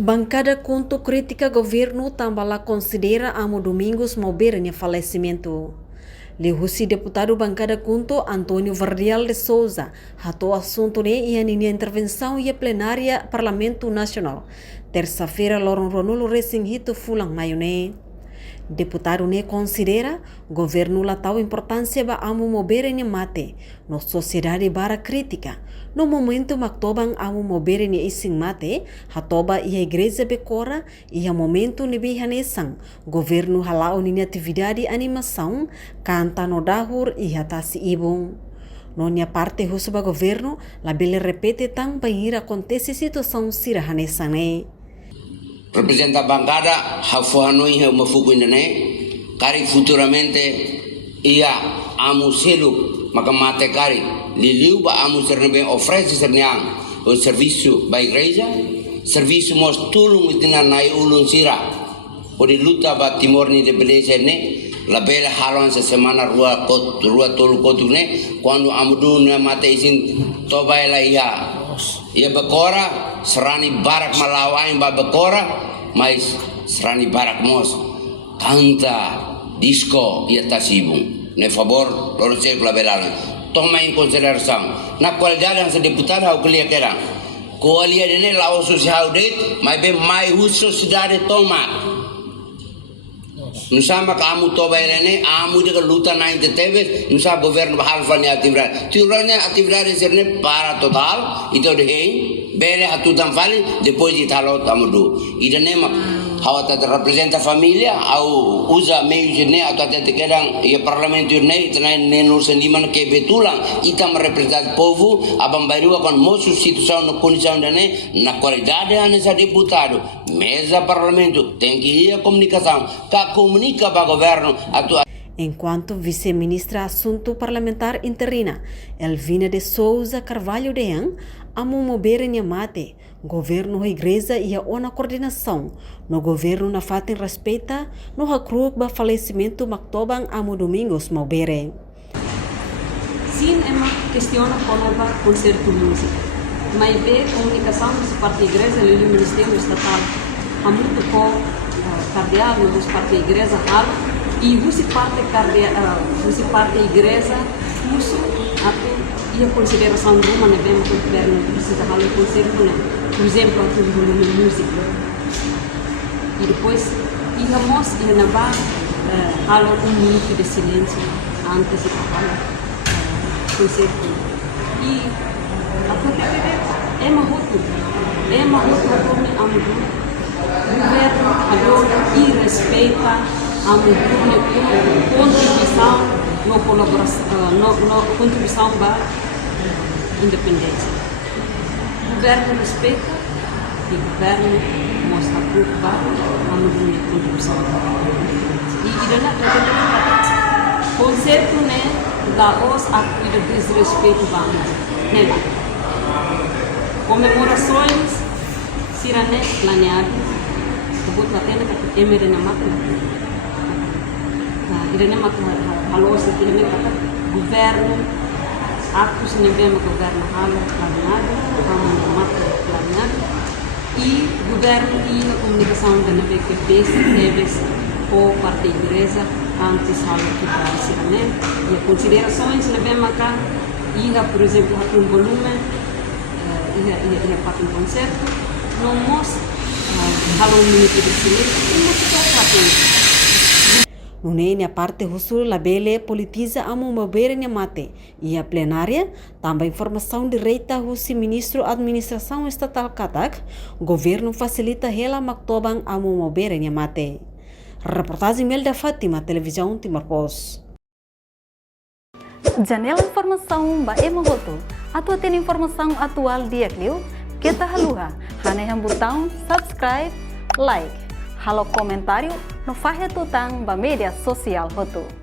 Bancada Conto critica governo também considera amo Domingos Mobernia falecimento. Lehusi deputado Bancada Conto Antônio Vardial de Souza ratou assunto e a intervenção e a plenária Parlamento Nacional. Terça-feira, Loron Ronulo Resinghito Fulang Mayone. Deputado ne considera governo latau importância ba amo moberenia mate no sociedade bara crítica. No momento mactoban amo moberenia ising mate, hatoba ia igreja becora ia momento nebihanesang governo halau ni atividade animação canta no dahur ia tasi ibong. Nonya parte husuba governo labele repete tang banhir acontece situação sirahanesane. Representa bancada hafuhanui he mafuku indane kari futuramente ia amu seluk maka mate kari liliu ba amu sernebe oferece serniang o serviço ba igreja serviço mos tulung itina nai ulun sira o di luta ba timor ni de beleza ne la bela halon se semana rua tolu kotune quando amu dunia mate isin tobai la ia bekora serani barak malawain ba bekora mais serani barak mos canta disco ia tasibung ne favor loro ser la belala toma em consideração na qualidade de deputado ao que querang coalia dene lao social det mai be mai sociedade toma Nusama kamu toba elene amu de luta na inteve nusa governo bahal fani atividade tiuranya atividade serne para total itu de bele atu dan fali depois de talo tamudu idane mak hawata representa família au usa meio jene atau tete kedang ia parlamento ne tenai nenur sendiman ke betulang itam representa povo abang baru akan mosu situação no condição dane na qualidade anessa deputado mesa parlamento tem que ir a comunicação ka comunica para governo atu. Enquanto vice-ministra Assunto Parlamentar Interina Elvina de Souza Carvalho Deang amo moberenia mate governo igreja ia ona coordenação no governo na fatin respeita no hakruk ba falecimento mactobang amo Domingos Mobere. Sim, é uma questão como o concerto música, mas ver comunicação parte igreja e o ministério estatal há muito com cardeal nos parte igreja e você parte igreja uso até e a consideração de uma nevema que o governo precisa falar o concerto né por exemplo aqui o volume música e depois íamos e na bar falar minuto de silêncio antes de falar concerto e a proteger é uma rota como a governo adora e respeita a contribuição no colaboração no contribuição para independência. O governo respeita e o governo mostra preocupado a contribuição. E concerto né da os acuida desrespeito vamos né comemorações sirane planeado sebut latena que emere na mata irene mata halo se irene kata governo atos nebema governo halo planeado como mata planeado e governo e a comunicação da neve que deves ou parte igreja antes halo que para sirane e a considerações nebema cá e por exemplo um volume e a parte um concerto não mostra halo minuto de silêncio e mostra Nunenia parte husul labele politiza amo moberenia mate e a plenária também informação direita husi ministro administração estatal katak governo facilita hela mactobang amo moberenia mate. Reportagem Melda Fátima, televisão Timor Post. Janela informação ba emogoto atau tem informação atual dia kliu kita haluha hane botão subscribe like halo comentário no fahe tutang ba media sosial hotu.